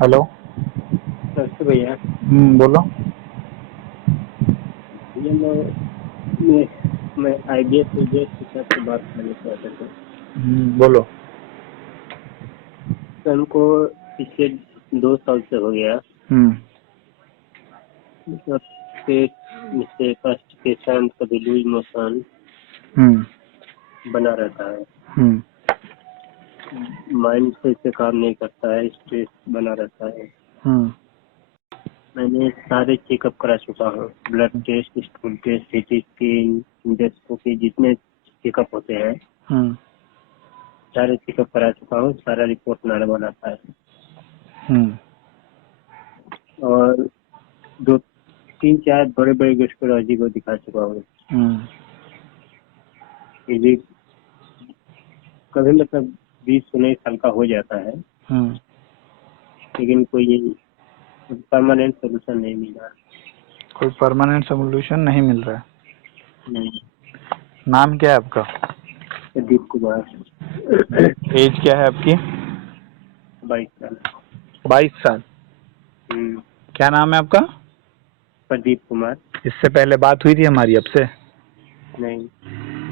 Hello. नमस्ते भैया। बोलो। भैया मैं आईबीएस टीचर के साथ से बात करना चाहता था। बोलो। तो हमको पिछले 2 साल से हो गया, हम्म। मतलब पेट में से कॉन्स्टिपेशन, कभी लूज मोशन हम्म। बना रहता है। हम्म। माइंड सही से काम नहीं करता है, स्ट्रेस बना रहता है। हम्म। मैंने सारे चेकअप करा चुका हूँ, blood test, stool test, CT scan, endoscopy, जितने चेकअप होते हैं हम्म। सारे चेकअप करा चुका हूँ। सारा रिपोर्ट नॉर्मल आता है। हम्म। और 2 3 4 बड़े बड़े गैस्ट्रोलॉजी को दिखा चुका हूँ। हम्म। फिर भी कभी मतलब 20 19 साल का हो जाता है, हम्म। लेकिन कोई परमानेंट सोल्यूशन नहीं मिला। कोई परमानेंट सोल्यूशन नहीं मिल रहा है। नहीं। नाम क्या है आपका? प्रदीप कुमार। एज क्या है आपकी? 22 साल। 22 साल। क्या नाम है आपका? प्रदीप कुमार। इससे पहले बात हुई थी हमारी आपसे? नहीं,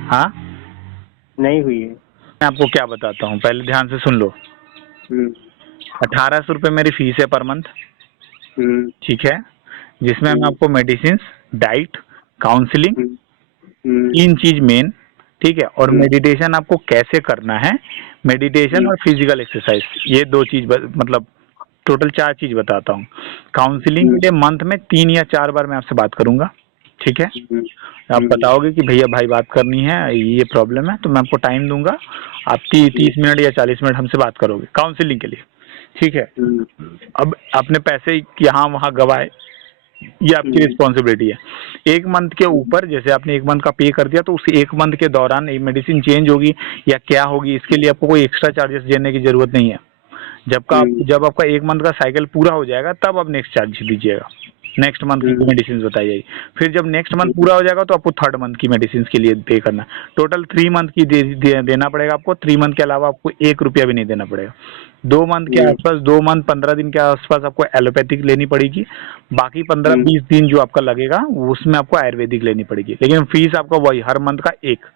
हाँ। नहीं हुई है। मैं आपको क्या बताता हूँ, पहले ध्यान से सुन लो। हम्म। 1800 रुपये मेरी फीस है पर मंथ। हम्म। ठीक है। जिसमें मैं हम्म। आपको मेडिसिन, डाइट, काउंसलिंग, हम्म। हम्म। 3 चीज मेन। ठीक है। और हम्म। मेडिटेशन आपको कैसे करना है, मेडिटेशन हम्म। और फिजिकल एक्सरसाइज, ये 2 चीज मतलब टोटल 4 चीज बताता हूँ। काउंसलिंग के हम्म। लिए मंथ में 3 या 4 बार मैं आपसे बात करूंगा। ठीक है। हम्म। आप हम्म। बताओगे कि भैया भाई बात करनी है, ये प्रॉब्लम है, तो मैं आपको टाइम दूंगा। आप 30 मिनट या 40 मिनट हमसे बात करोगे काउंसलिंग के लिए। ठीक है। हम्म। अब अपने पैसे यहाँ वहाँ गवाए, ये आपकी हम्म। रिस्पॉन्सिबिलिटी है। 1 मंथ के ऊपर, जैसे आपने 1 मंथ का पे कर दिया, तो उस 1 मंथ के दौरान मेडिसिन चेंज होगी या क्या होगी, इसके लिए आपको कोई एक्स्ट्रा चार्जेस देने की जरूरत नहीं है। हम्म। जब आपका 1 मंथ का साइकिल पूरा हो जाएगा तब आप नेक्स्ट चार्ज दीजिएगा। नेक्स्ट मंथ की हम्म। मेडिसिन बताई जाएगी। फिर जब नेक्स्ट मंथ पूरा हो जाएगा तो आपको 3rd मंथ की मेडिसिन के लिए पे करना। टोटल 3 मंथ की देना पड़ेगा आपको। 3 मंथ के अलावा आपको 1 रुपया भी नहीं देना पड़ेगा। 2 मंथ के हम्म। आसपास, 2 मंथ 15 दिन के आसपास आपको एलोपैथिक लेनी पड़ेगी। बाकी पंद्रह हम्म। बीस दिन जो आपका लगेगा उसमें आपको आयुर्वेदिक लेनी पड़ेगी। लेकिन फीस आपका वही हर मंथ का एक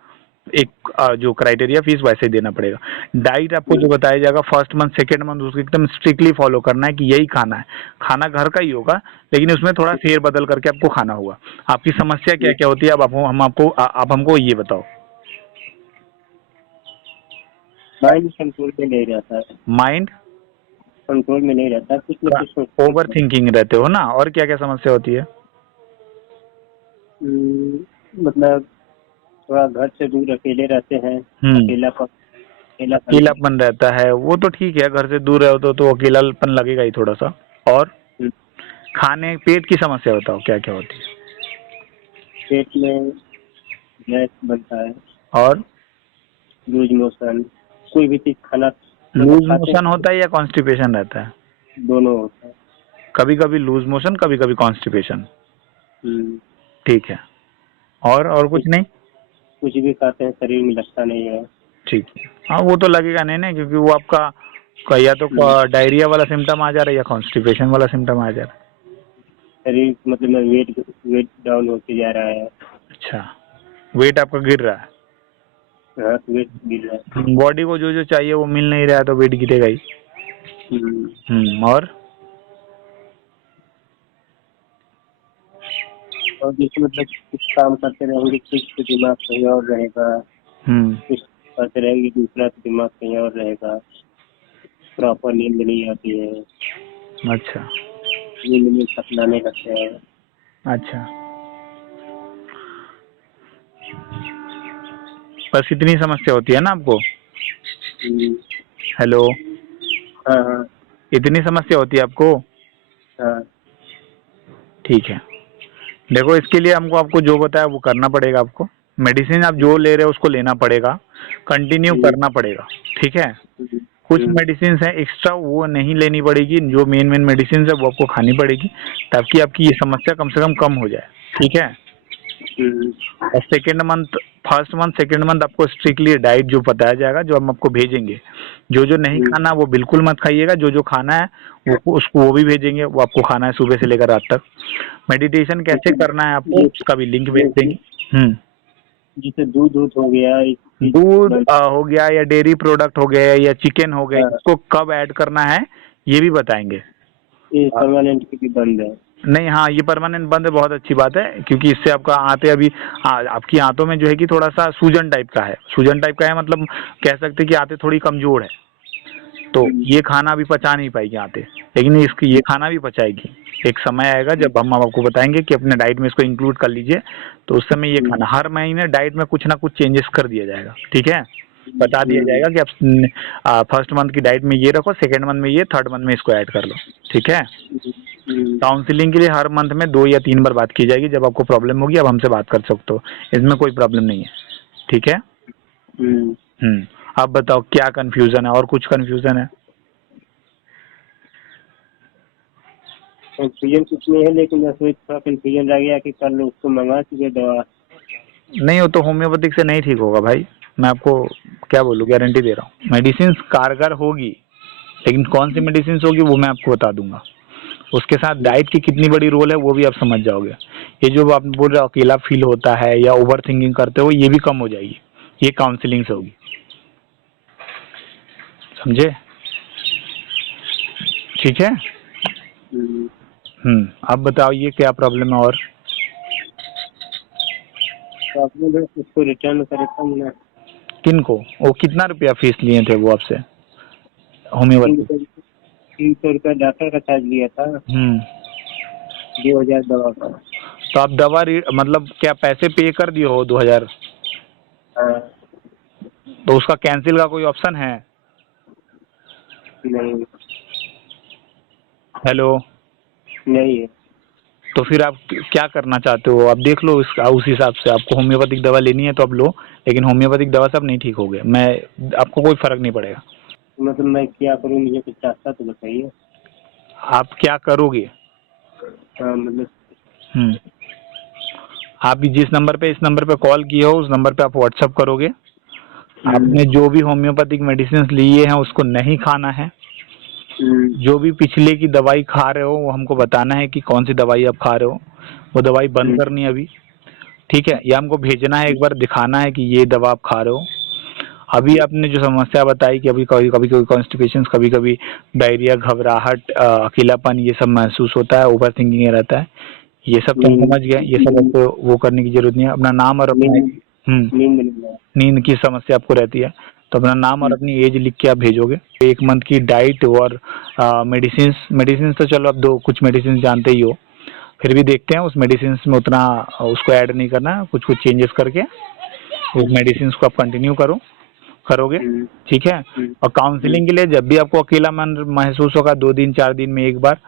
एक जो क्राइटेरिया फीस वैसे ही देना पड़ेगा। डाइट आपको जो बताया जाएगा 1st मंथ 2nd मंथ, उसको एकदम स्ट्रिक्टली फॉलो करना है कि यही खाना है। खाना घर का ही होगा, लेकिन उसमें थोड़ा फेर बदल करके आपको खाना होगा। आपकी समस्या क्या क्या होती है, अब आप हमको ये बताओ। माइंड कंट्रोल में नहीं रहता है। माइंड कंट्रोल में नहीं रहता, कुछ न का कुछ सोचते ओवर रहता थिंकिंग रहते हो ना, और क्या क्या समस्या होती है? मतलब थोड़ा घर से दूर अकेले रहते हैं। हम्म। अकेलापन, अकेलापन। अकेलापन रहता है, वो तो ठीक है, घर से दूर रहो तो अकेलापन लगेगा ही थोड़ा सा। और खाने पेट की समस्या बताओ क्या क्या होती है? पेट में गैस बनता है, और लूज मोशन, कोई भी चीज खाना मतलब लूज खाते मोशन हैं, होता है या कॉन्स्टिपेशन रहता है? दोनों होता है। कभी कभी लूज मोशन, कभी कभी कॉन्स्टिपेशन। हम्म, ठीक है। और कुछ कुछ नहीं? कुछ भी खाते हैं शरीर में लगता नहीं है। ठीक है। हाँ, वो तो लगेगा नहीं ना, क्योंकि वो आपका या तो हम्म, डायरिया वाला सिम्टम आ जा रहा है या कॉन्स्टिपेशन वाला सिम्टम आ जा रहा है। शरीर मतलब में वेट डाउन होते जा रहा है। अच्छा। वेट आपका गिर रहा है। हाथ वेट गिर रहा है। बॉडी को जो जो चाहिए वो मिल नहीं रहा है तो वेट गिरेगा ही। हम्म, और और जैसे मतलब कुछ काम करते रहेंगे तो दिमाग कहीं और रहेगा, हम्म। कुछ करते रहेंगे दूसरा तो दिमाग कहीं और रहेगा। प्रॉपर नींद नहीं आती है, अच्छा। नींद में सपनाने लगते हैं। अच्छा। बस इतनी समस्या होती है ना आपको? हम्म, हेलो। हाँ हाँ इतनी समस्या होती है आपको? हाँ। ठीक है। देखो, इसके लिए हमको आपको जो बताया वो करना पड़ेगा आपको। मेडिसिन आप जो ले रहे हो उसको लेना पड़ेगा, कंटिन्यू हम्म। करना पड़ेगा। ठीक है। हम्म। कुछ हम्म। मेडिसिन है एक्स्ट्रा, वो नहीं लेनी पड़ेगी, जो मेन मेन मेडिसिन है वो आपको खानी पड़ेगी, ताकि आपकी ये समस्या कम से कम हो जाए। ठीक है। हम्म। और 2nd month first month second month आपको स्ट्रिक्टली डाइट जो बताया जाएगा, जो हम आपको भेजेंगे, जो जो नहीं खाना वो बिल्कुल मत खाइएगा, जो जो खाना है वो उसको वो भी भेजेंगे, वो आपको खाना है सुबह से लेकर रात तक। मेडिटेशन कैसे करना है आपको उसका भी लिंक भेज देंगे। जैसे दूध हो गया, दूध हो गया या डेयरी प्रोडक्ट हो गया या चिकन हो गया, इसको कब ऐड करना है ये भी बताएंगे। ये परमानेंट की बंद है? नहीं, हाँ ये परमानेंट बंद है, बहुत अच्छी बात है, क्योंकि इससे आपका आंतें अभी आपकी आंतों में जो है कि थोड़ा सा सूजन टाइप का है, सूजन टाइप का है मतलब कह सकते हैं कि आंतें थोड़ी कमजोर है, तो ये खाना अभी पचा नहीं पाएगी आंतें, लेकिन इसकी ये खाना भी पचाएगी। एक समय आएगा जब हम आपको बताएंगे कि अपने डाइट में इसको इंक्लूड कर लीजिए, तो उस समय ये खाना हर महीने डाइट में कुछ ना कुछ चेंजेस कर दिया जाएगा, ठीक है। बता दिया जाएगा कि आप फर्स्ट मंथ की डाइट में ये रखो, सेकेंड मंथ में ये, थर्ड मंथ में इसको ऐड कर लो, ठीक है। काउंसलिंग के लिए हर मंथ में 2 या 3 बार बात की जाएगी, जब आपको प्रॉब्लम होगी अब हमसे बात कर सकते हो, इसमें कोई प्रॉब्लम नहीं है, ठीक है। आप बताओ क्या कंफ्यूजन है, और कुछ कंफ्यूजन है? कंफ्यूजन कुछ नहीं है, लेकिन थोड़ा कंफ्यूजन रह गया कि कल उसको मंगा चुके दवा। नहीं, वो तो होम्योपैथिक से नहीं ठीक होगा भाई, मैं आपको क्या बोलूँ, गारंटी दे रहा हूँ। मेडिसिन कारगर होगी, लेकिन कौन सी मेडिसिन होगी वो मैं आपको बता दूंगा। उसके साथ डाइट की कितनी बड़ी रोल है वो भी आप समझ जाओगे। ये जो आप बोल रहे हो अकेला फील होता है या ओवर थिंकिंग करते हो, ये भी कम हो जाएगी, ये काउंसलिंग से होगी, समझे, ठीक है। अब बताओ ये क्या प्रॉब्लम है और? प्रॉब्लम है उसको रिटर्न करें ना। किनको? वो कितना रुपया फीस लिए थे वो आपसे होम्योपैथी? 300 रुपया डॉक्टर का चार्ज लिया था। 2000 दवा का। तो आप दवा मतलब क्या पैसे पे कर दिए हो 2000? हाँ। तो उसका कैंसिल का कोई ऑप्शन है? नहीं। हेलो? नहीं है। तो फिर आप क्या करना चाहते हो? आप देख लो उस हिसाब से, आपको होम्योपैथिक दवा लेनी है तो आप लो, लेकिन होम्योपैथिक दवा से आप नहीं ठीक हो गए, मैं आपको कोई फर्क नहीं पड़ेगा। मतलब मैं क्या करूँ, मुझे कुछ रास्ता तो बताइए। आप क्या करोगे? मतलब आप जिस नंबर पे, इस नंबर पे कॉल किए हो, उस नंबर पे आप व्हाट्सअप करोगे। आपने जो भी होम्योपैथिक मेडिसिन लिए हैं उसको नहीं खाना है। जो भी पिछले की दवाई खा रहे हो वो हमको बताना है कि कौन सी दवाई आप खा रहे हो, वो दवाई बंद करनी है अभी, ठीक है। या हमको भेजना है, एक बार दिखाना है कि ये दवा आप खा रहे हो। अभी आपने जो समस्या बताई कि अभी कभी कभी कॉन्स्टिपेशन, कभी कभी डायरिया, घबराहट, अकेलापन, ये सब महसूस होता है, ओवर थिंकिंग रहता है, ये सब तो समझ गए, ये सब आपको वो करने की जरूरत नहीं है। अपना नाम और अपना नींद की समस्या आपको रहती है, तो अपना नाम और अपनी एज लिख के आप भेजोगे। 1 मंथ की डाइट और मेडिसिन तो चलो आप कुछ मेडिसिन जानते ही हो, फिर भी देखते हैं उस मेडिसिन में उतना उसको ऐड नहीं करना, कुछ कुछ चेंजेस करके उस मेडिसिन को आप कंटिन्यू करोगे, ठीक है। और काउंसलिंग के लिए जब भी आपको अकेला मन महसूस होगा, 2 दिन 4 दिन में एक बार,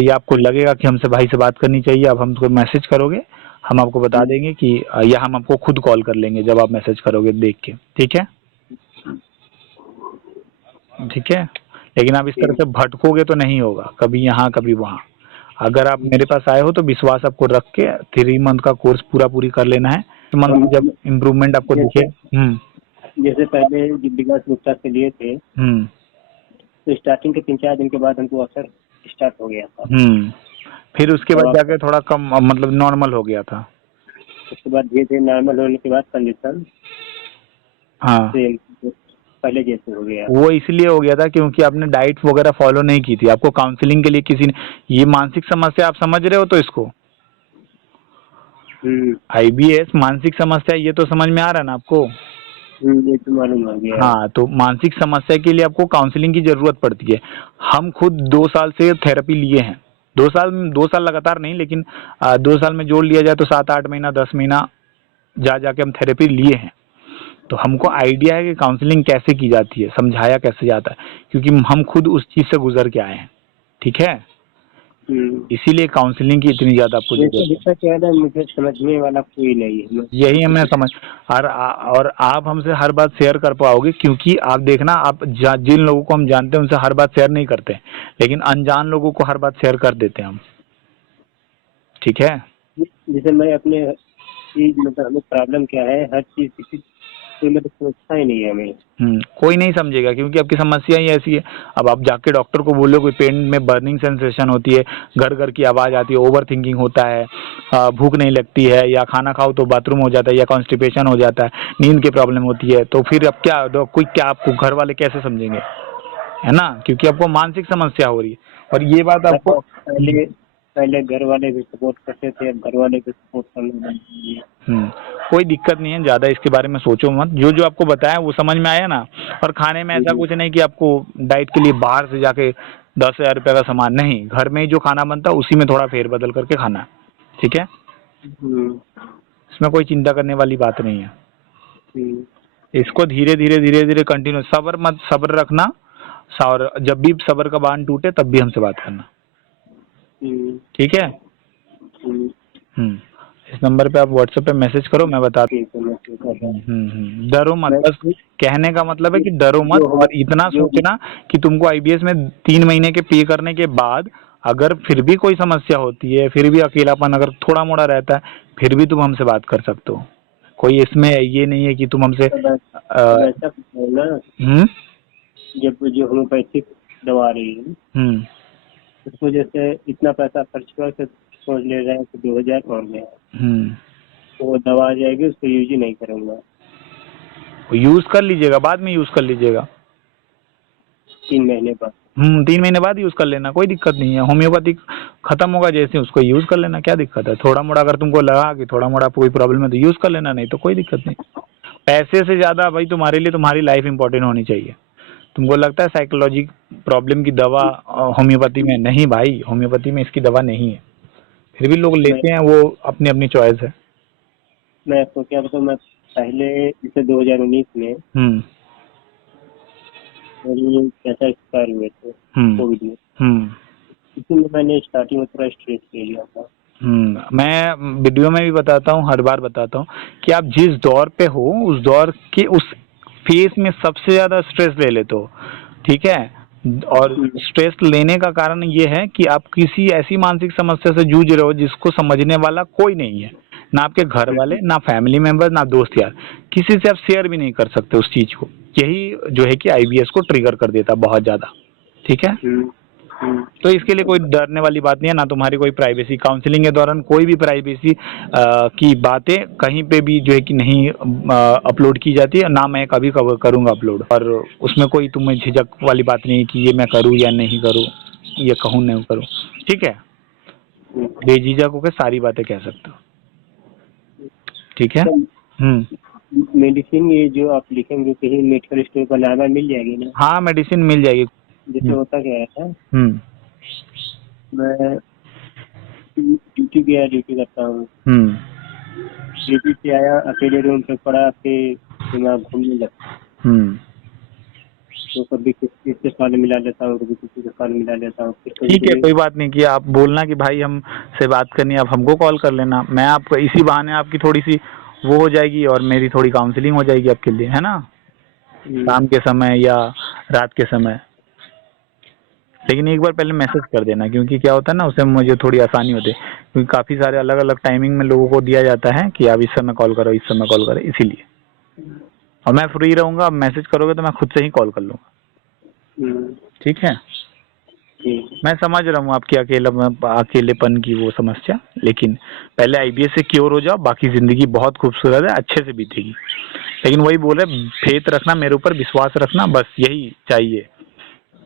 या आपको लगेगा कि हमसे भाई से बात करनी चाहिए, आप हमको मैसेज करोगे, हम आपको बता देंगे कि, या हम आपको खुद कॉल कर लेंगे जब आप मैसेज करोगे देख के, ठीक है, ठीक है। लेकिन आप इस तरह से भटकोगे तो नहीं होगा, कभी यहाँ कभी वहाँ। अगर आप मेरे पास आए हो तो विश्वास आपको रख के 3 मंथ का कोर्स पूरी कर लेना है, तो मंथ जब इम्प्रूवमेंट आपको दिखे। जैसे पहले विकास गुप्ता से लिए थे, तो स्टार्टिंग के 3-4 दिन के बाद हमको अक्सर स्टार्ट हो गया था। फिर उसके बाद जाके थोड़ा कम, मतलब नॉर्मल हो गया था। उसके बाद धीरे धीरे नॉर्मल होने के बाद कंडीशन पहले जैसे हो गया। वो इसलिए हो गया था क्योंकि आपने डाइट वगैरह फॉलो नहीं की थी। आपको काउंसलिंग के लिए किसी ने, ये मानसिक समस्या आप समझ रहे हो तो इसको, IBS मानसिक समस्या, ये तो समझ में आ रहा है ना आपको? ये तो मालूम हो गया। हाँ, तो मानसिक समस्या के लिए आपको काउंसलिंग की जरूरत पड़ती है। हम खुद 2 साल से थेरेपी लिए हैं, 2 साल लगातार नहीं, लेकिन 2 साल में जोड़ लिया जाए तो 7-8 महीना 10 महीना जाके हम थेरेपी लिए हैं, तो हमको आइडिया है कि काउंसलिंग कैसे की जाती है, समझाया कैसे जाता है, क्योंकि हम खुद उस चीज से गुजर के आए हैं, ठीक है। इसीलिए काउंसलिंग की इतनी ज्यादा आपको जरूरत है। मुझे समझने वाला कोई नहीं है, यही हमें समझ। और आप हमसे हर बात शेयर कर पाओगे, क्योंकि आप देखना, आप जिन लोगों को हम जानते हैं उनसे हर बात शेयर नहीं करते, लेकिन अनजान लोगों को हर बात शेयर कर देते हैं हम, ठीक है। जैसे मैं अपने चीज मतलब हमें प्रॉब्लम क्या है, हर चीज किसी कोई मतलब सोचता ही नहीं है हमें। कोई नहीं समझेगा क्योंकि आपकी समस्या ही ऐसी है। अब आप जाके डॉक्टर को बोलो कोई पेट में बर्निंग सेंसेशन होती है, घर घर की आवाज़ आती है, ओवर थिंकिंग होता है, भूख नहीं लगती है, या खाना खाओ तो बाथरूम हो जाता है, या कॉन्स्टिपेशन हो जाता है, नींद की प्रॉब्लम होती है, तो फिर अब क्या कोई क्या आपको घर वाले कैसे समझेंगे, है ना? क्योंकि आपको मानसिक समस्या हो रही है और ये बात आपको पहले पहले घर वाले भी सपोर्ट करते थे, अब घर वाले भी सपोर्ट करने लग गए। कोई दिक्कत नहीं है, ज़्यादा इसके बारे में सोचो मत। जो जो आपको बताया वो समझ में आया ना? और खाने में ऐसा कुछ नहीं कि आपको डाइट के लिए बाहर से जाके 10,000 रुपये का सामान, नहीं, घर में ही जो खाना बनता है उसी में थोड़ा फेरबदल करके खाना है, ठीक है? इसमें कोई चिंता करने वाली बात नहीं है। इसको धीरे धीरे धीरे धीरे कंटिन्यू, सब्र रखना, और जब भी सब्र का बांध टूटे तब भी हमसे बात करना, ठीक है? इस नंबर पे आप व्हाट्सएप पे मैसेज करो, मैं बता। डरो मत, बस कहने का मतलब है कि डरो मत, और इतना सोचना कि तुमको आईबीएस में 3 महीने के पे करने के बाद अगर फिर भी कोई समस्या होती है, फिर भी अकेलापन अगर थोड़ा मोड़ा रहता है, फिर भी तुम हमसे बात कर सकते हो। कोई इसमें ये नहीं है कि तुम हमसे जब जो होम्योपैथिक दवा रही है उस वजह से इतना पैसा खर्च हुआ कि सोच ले रहे हैं कि 2000 और गया, तो वो दवा आ जाएगी, उसको यूज ही नहीं करूँगा। यूज कर लीजिएगा, बाद में यूज कर लीजिएगा, 3 महीने बाद। 3 महीने बाद यूज कर लेना, कोई दिक्कत नहीं है। होम्योपैथिक खत्म होगा जैसे उसको यूज कर लेना, क्या दिक्कत है? थोड़ा मोड़ा अगर तुमको लगा कि थोड़ा मोड़ा कोई प्रॉब्लम है तो यूज कर लेना, नहीं तो कोई दिक्कत नहीं। पैसे से ज्यादा भाई तुम्हारे लिए तुम्हारी लाइफ इंपॉर्टेंट होनी चाहिए। तुमको लगता है साइकोलॉजी प्रॉब्लम की दवा होम्योपैथी में? नहीं भाई, होम्योपैथी में इसकी दवा नहीं है, फिर भी लोग लेते हैं, वो अपनी अपनी चॉइस है। मैं आपको क्या बताऊँ, मैं पहले जैसे 2019 में कैसा एक्सपायर हुए थे कोविड में, इसलिए मैंने स्टार्टिंग में थोड़ा स्ट्रेस ले लिया था। मैं वीडियो में भी बताता हूँ, हर बार बताता हूँ कि आप जिस दौर पे हो उस दौर के उस फेस में सबसे ज्यादा स्ट्रेस ले लेते हो, ठीक है? और स्ट्रेस लेने का कारण ये है कि आप किसी ऐसी मानसिक समस्या से जूझ रहे हो जिसको समझने वाला कोई नहीं है, ना आपके घर वाले, ना फैमिली मेंबर, ना दोस्त यार, किसी से आप शेयर भी नहीं कर सकते उस चीज को। यही जो है कि आईबीएस को ट्रिगर कर देता बहुत ज्यादा, ठीक है? तो इसके लिए कोई डरने वाली बात नहीं है, ना तुम्हारी कोई प्राइवेसी। काउंसलिंग के दौरान कोई भी प्राइवेसी की बातें कहीं पे भी जो है कि नहीं अपलोड की जाती है, ना मैं कभी करूँगा अपलोड, और उसमें कोई तुम्हें झिझक वाली बात नहीं है कि ये मैं करूँ या नहीं करूँ, ये कहूँ नहीं करूँ, ठीक है? बेझिझक होकर सारी बातें कह सकते हो, ठीक है? मेडिसिन ये जो आप लिखेंगे कहीं मेडिकल स्टोर पर लाना मिल जाएगी ना? हाँ, मेडिसिन मिल जाएगी। जैसे होता क्या है, मैं ड्यूटी करता हूँ, ड्यूटी से आया, अकेले रूम पे पड़ा के दिमाग घूमने लगता, तो कभी किसी के साथ मिला लेता हूँ, कभी किसी के साथ मिला लेता हूँ। ठीक है, कोई बात नहीं कि आप बोलना कि भाई हमसे बात करनी है, आप हमको कॉल कर लेना, मैं आपको इसी बहाने आपकी थोड़ी सी वो हो जाएगी और मेरी थोड़ी काउंसलिंग हो जाएगी आपके लिए, है ना? शाम के समय या रात के समय। लेकिन एक बार पहले मैसेज कर देना, क्योंकि क्या होता है ना, उससे मुझे थोड़ी आसानी होती है, क्योंकि काफ़ी सारे अलग अलग टाइमिंग में लोगों को दिया जाता है कि आप इस समय कॉल करो, इस समय कॉल करो, इसीलिए। और मैं फ्री रहूँगा, आप मैसेज करोगे तो मैं खुद से ही कॉल कर लूँगा, ठीक है? मैं समझ रहा हूँ आपकी अकेलेपन की वो समस्या, लेकिन पहले आईबीएस से क्योर हो जाओ, बाकी ज़िंदगी बहुत खूबसूरत है, अच्छे से बीतेगी। लेकिन वही बोले, फेथ रखना, मेरे ऊपर विश्वास रखना, बस यही चाहिए।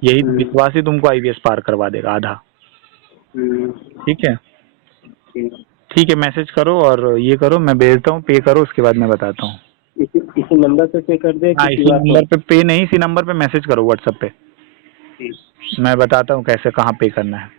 यही विश्वास ही तुमको आईबीएस पार करवा देगा आधा, ठीक है? ठीक है, मैसेज करो और ये करो, मैं भेजता हूँ, पे करो, उसके बाद मैं बताता हूँ। इसी नंबर पे पे कर दे? हाँ, इसी नंबर पे पे नहीं, इसी नंबर पे मैसेज करो व्हाट्सएप पे, मैं बताता हूँ कैसे कहाँ पे करना है।